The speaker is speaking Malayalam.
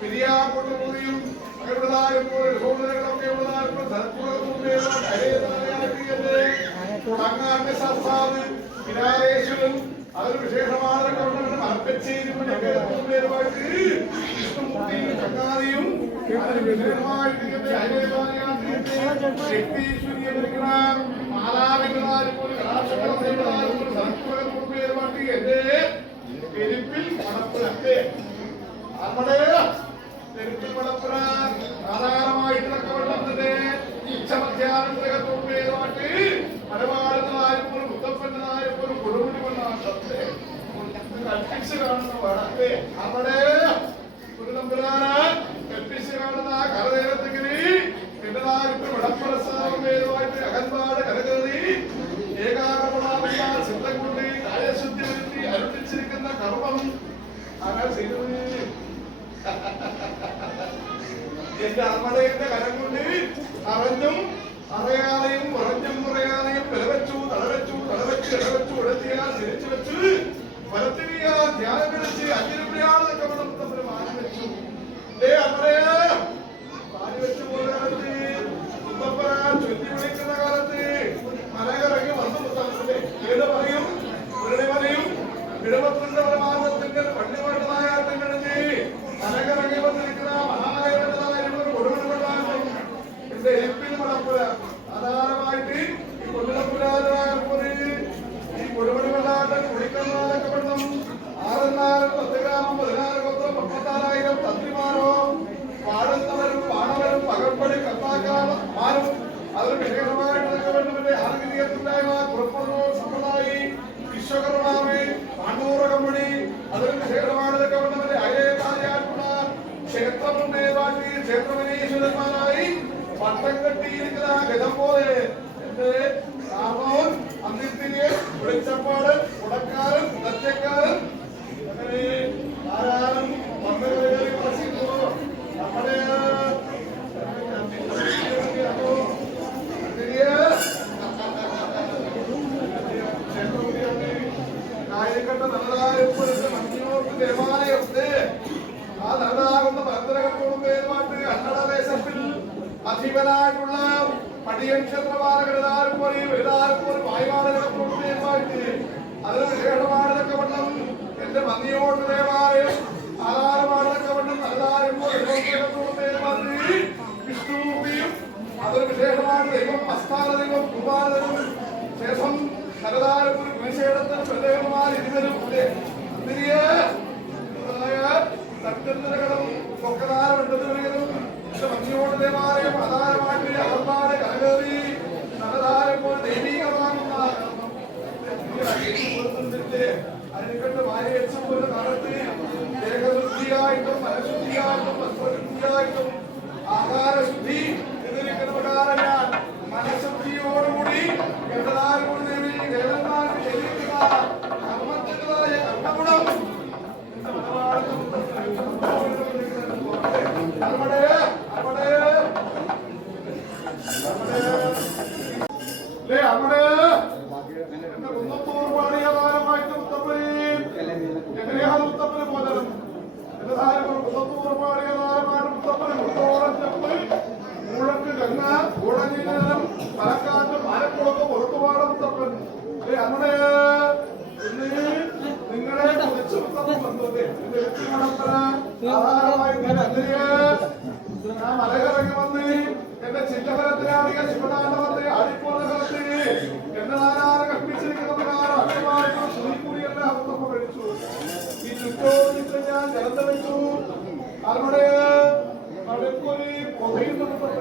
പിരിയാകൊണ്ടുകൂടിയും അവരുടേതായപ്പോൾ സഹോദരങ്ങളൊക്കെ ഉള്ളതായപ്പോൾ അങ്ങാന്റെ സത്താവ് വിനായേശ്വരൻ അതൊരു വിശേഷമായ ഗവൺമെന്റ് അർപ്പിച്ചിരുന്നു പേരുമായിട്ട് വിഷ്ണുമൂർത്തിയും ചങ്ങാതിയും പെരുപ്പിൽ മണപ്പിലത്തെ നമ്മുടെ പെരുപ്പിൽ മണപ്പില ആധാരമായിട്ടുള്ള വെള്ളത്തിന്റെ ഇച്ഛമധ്യാനത്തിനകത്തോട്ട് മലബാറുന്നതായപ്പോൾ മുത്തപ്പന്റെതായപ്പോൾ കൊടുമുടി വന്ന സത്യം കൽപ്പിച്ച് കാണുന്ന വടത്തെ അവിടെ എന്റെ അമ്മയുടെ കരം കൊണ്ട് അറിഞ്ഞും അറിയാതെയും കുറഞ്ഞും കുറയാതെയും വിലവെച്ചു തളവെച്ചു തളവെച്ചു ഇടവെച്ചു ഇടത്തിയാൽ തിരിച്ചു വെച്ച് വലത്തിരിയാ ധ്യാനം വിളിച്ച് അഞ്ഞിരപ്പിയാളെ കവണം തമ്മിൽ മാറ്റി വെച്ചു ഏ അമ്മയെ വിശേഷമായിട്ട് വേണ്ടതിന്റെ ആർഗികത്തിലായ പുറപ്പെടുന്ന സമ്മതായി വിശ്വകർമാവ് പാണ്ഡൂറ കമ്പനി അതൊരു വിശേഷമാണ് ഗവൺമെന്റ് അയലേക്കാതെയായിട്ടുള്ള ക്ഷേത്രമുണ്ടേവാട്ടി ക്ഷേത്രവിനീശ്വരന്മാരായി പട്ടം കെട്ടിയിരിക്കുന്ന ഗജം പോലെ സാമോൻ അന്തിത്തിരിയെ വെളിച്ചപ്പാട് ഉടക്കാരൻ നച്ചക്കാരൻ നായകന്റെ നല്ലതായപ്പോഴത്തെ മഞ്ഞോട്ട് ദേവാലയത്തെ ആ നല്ലതാകുന്ന ഭദ്രകത്തോടും പേരുമായിട്ട് അന്നടദേശത്തിൽ അധിപനായിട്ടുള്ള പടിയൻ ക്ഷേത്രമാലകരുതാരും പോലെ വലുതാരും പോലെ വായുവാടകത്തോടും പേരുമായിട്ട് അതിന് വിശേഷമാണതൊക്കെ വണ്ണം. എന്റെ മഞ്ഞോട്ട് ദേവാലയം കരതാരപ്പുരി കുരിശേടത്തിന് പ്രത്യേകമായ ഇരുവരും തിരിയെ തട്ടുന്നതും പൊക്കതാരമിട്ടതും ഭംഗിയോട് ദേവാലയം ആധാരമായിട്ട് അകമ്പാട് കരകേറി നരതാരപ്പോൾ ദൈവീകമാകുന്ന അതിനെക്കൊണ്ട് ഒരു മനഃശുദ്ധിയായിട്ടും വസ്ത്രശുദ്ധിയായിട്ടും ആഹാരശുദ്ധി എന്നിരിക്കുന്ന പ്രകാരം ഞാൻ മനഃശുദ്ധിയോടുകൂടി ദേവന്മാർക്ക് అమ్మడే മലകറങ്ങി വന്ന് എന്റെ ചിറ്റപരത്തിലാണെങ്കിൽ ശിവതാണ്ഡവത്തെ അടിപ്പുറ നടത്തി എന്റെ നാനാറ് കൽപ്പിച്ചിരിക്കുന്ന പ്രകാരം അഭിമാനിക്കും ശ്രീക്കുടി എന്നെ ഹസ്തം കഴിച്ചു ഈ ചുറ്റോടിച്ച് ഞാൻ ജലത്തെ വെച്ചു അവരുടെ അടുക്കൊരു പൊതയുന്ന ബോധനമൊരു